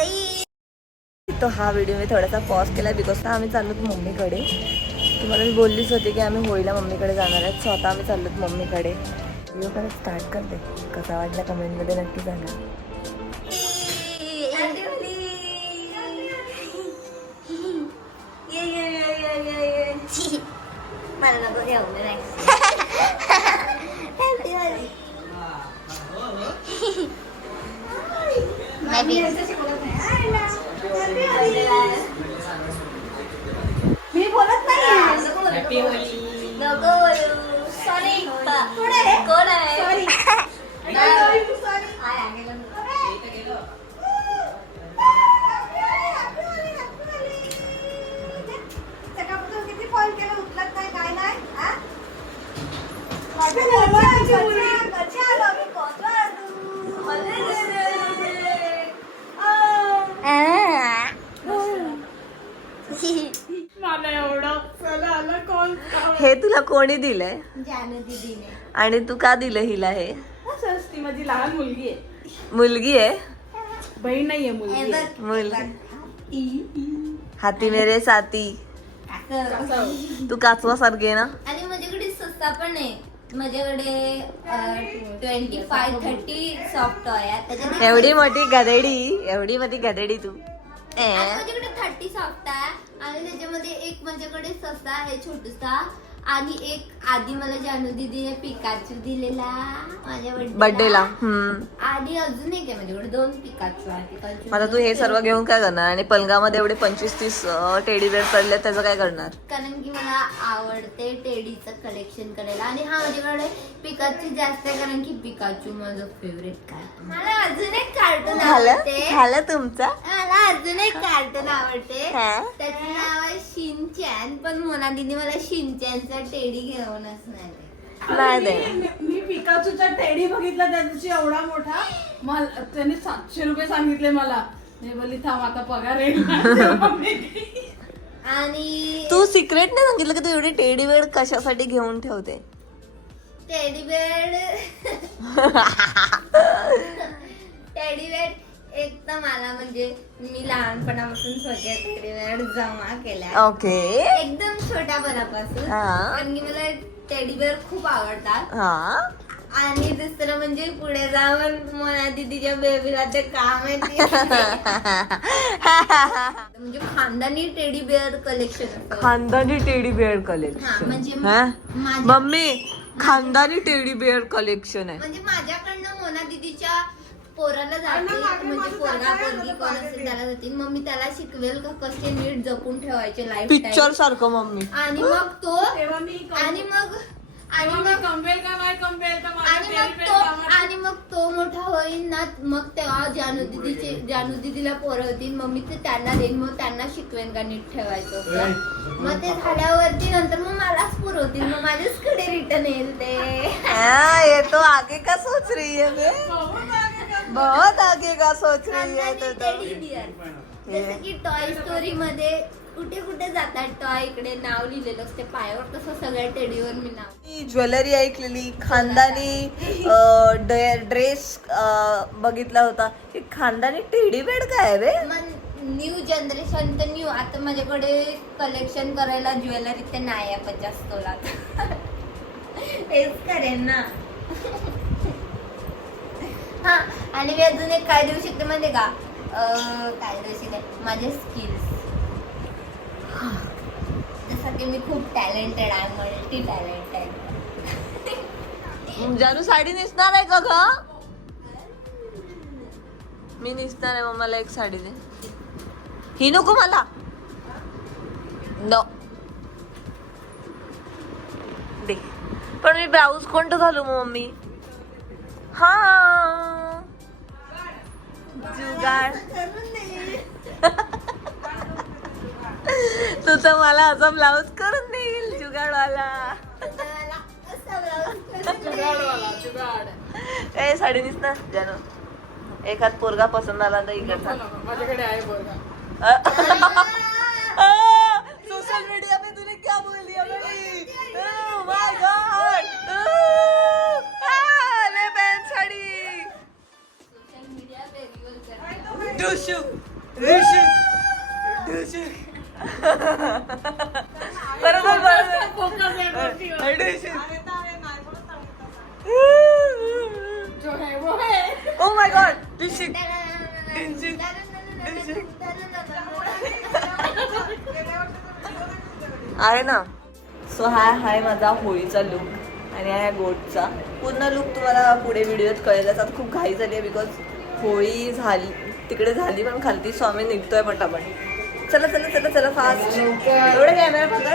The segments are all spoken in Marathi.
गई. तो हा व्हिडिओ मी थोडासा पॉज केला बिकॉज आम्ही चाललो मम्मीकडे. तुम्हाला मी बोललीच होती की आम्ही होळीला मम्मीकडे जाणार आहेत सो आता आम्ही चाललो मम्मीकडे. व्हिडिओ परत स्टार्ट करते. कसा वाटला कमेंटमध्ये नक्की सांगा. ये ये ये ये ये ये छी. मला नको घेऊन नाही. मैं बोलत नाही सॉरी कोण आहे? कोण आहे? किती कॉल केला उचलत नाही काय नाही हा? मला एवढं. चला आला कॉल हे तुला कोणी दिलंय? जानू दीदीने आणि तू का दिलं हिला हे? माझी लहान मुलगी आहे. मुलगी आहे? बहीण नाहीये हे मुलगी. आहे. बघ. मुलगी. हाती मेरे साथी. काकं. तू काचवा सारखी आहे ना? आणि माझ्याकडे सस्ता पण आहे. माझ्याकडे twenty five thirty soft toy आहे. त्याच्यात एवढी मोठी गदेडी एवढी मोठी गदेडी तू. माझ्याकडे थर्टी सॉफ्ट आहे. आणि त्याच्यामध्ये एक माझ्याकडे सस्ता आहे छोटूसा. आणि एक आधी मला जानू दीदीने पिकाचू दिलेला माझ्या बर्थडेला हम्म. आणि अजून एक आहे माझ्याकडे दोन पिकाचू आहे पिकाचू आता तू हे सर्व घेऊन काय करणार? आणि पलगामध्ये एवढे पंचवीस तीस टेडी बेअर पडले त्याचं काय करणार? कारण की मला आवडते टेडीचं कलेक्शन करायला. आणि हा माझ्याकडे पिकाचू जास्त आहे कारण की पिकाचू माझं फेवरेट कार्टून मला अजून एक कार्टून आवडते. झालं तुमचं? मला अजून एक कार्टून आवडते. हा? त्याचं नाव आहे शिनचॅन पण मोनादीने मला शिनचॅनचा टेडी घेऊनच नाही. नाही दे मी- पिकाचूचा टेडी बघितला त्या दिवशी एवढा मोठा. मला त्याने सातशे रुपये सांगितले मला. मी बोलली थांब आता पगार येईल. आणि तू सिक्रेट नाही सांगितलं की तू एवढी टेडी बेअर कशासाठी घेऊन ठेवते? टेडी बेड टेडी बेड एक तर मला म्हणजे मी लहानपणापासून सगळ्या टेडी बेड जमा केल्या. ओके एकदम छोट्यापणापासून हा. कारण की मला टेडी बेअर खूप आवडतात. हा. आणि दुसरं म्हणजे पुढे जाऊन मोना दीदीच्या बेबीला ते काम आहे ते. म्हणजे खानदानी टेडी बेअर कलेक्शन असतं खानदानी टेडी बेअर हा, कलेक्शन म्हणजे माझ्या- मम्मी खानदानी टेडी बेअर कलेक्शन आहे. म्हणजे दीदीच्या पोराला जाते म्हणजे पोरगा पोरगी कोण असेल त्याला जातील मग मी त्याला शिकवेल का? कसे नीट जपून ठेवायचे लाईफ पिक्चर सारखं मम्मी. आणि मग तो तेव्हा मी कम- आणि मग आणि मग का नाही तर आणि मग तो आणि मग तो मोठा होईल ना मग तेव्हा जानू दीदीचे जानू दीदीला पोरं होतील. मग मी ते त्यांना देईन मग त्यांना शिकवेन का नीट ठेवायचं? होतं. मग ते झाल्यावरती नंतर मग मलाच पुरवतील मग माझ्याचकडे रिटर्न येईल ते. हाँ, ये तो आगे का सोच रही है बे बहुत आगे का- का सोच रही है खानदानी तो टेडी बियर जसं की टॉय स्टोरी मध्ये कुठे कुठे जातात टॉय इकडे नाव लिहिलेलं असते पायावर तसं सगळ्या टेडीवर मी नाव मी ज्वेलरी ऐकलेली खानदानी ड्रेस बघितला होता. हे खानदानी टेडी बेड काय आहे बे मग न्यू जनरेशन तर न्यू आता माझ्याकडे कलेक्शन करायला ज्वेलरी ते नाही आहे पचास तोला तेच करेन ना. हा आणि मी अजून एक काय देऊ शकते माहिती का? काय देऊ शकते? माझे स्किल्स जसं की मी खूप टॅलेंटेड आहे मल्टी टॅलेंटेड जानू साडी नेसणार आहे का ग? मी नेसणार आहे मग मला एक साडी दे. ही नको मला. नो दे. पण मी ब्लाऊज कोणतं घालू मग मम्मी? हा. जुगाड. तू तर मला असा ब्लाऊज करून देईल जुगाडवाला. जुगाडवाला, जुगाड. ए साडी दिस ना जानू. एखाद पोरगा पसंत आला तर इकडचा. माझ्याकडे आहे बोलगा सोशल मीडिया पे तूने क्या बोल दिया आहे ना? सो हा हाय माझा होळीचा लुक आणि हा आहे गोटचा पूर्ण लुक तुम्हाला पुढे व्हिडिओत कळेलच. आता खूप घाई झाली आहे बिकॉज होळी झाली तिकडे झाली पण खालती. सो आम्ही निघतोय पटापट. चला चला चला चला फास्ट एवढं कॅमेरा पकड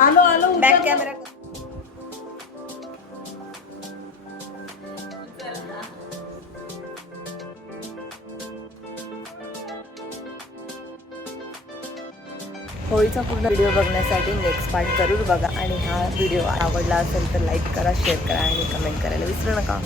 आलो आलो बॅक कॅमेरा होळीचा पूर्ण व्हिडिओ बघण्यासाठी नेक्स्ट पार्ट जरूर बघा. आणि हा व्हिडिओ आवडला असेल तर लाईक करा शेअर करा आणि कमेंट करायला विसरू नका.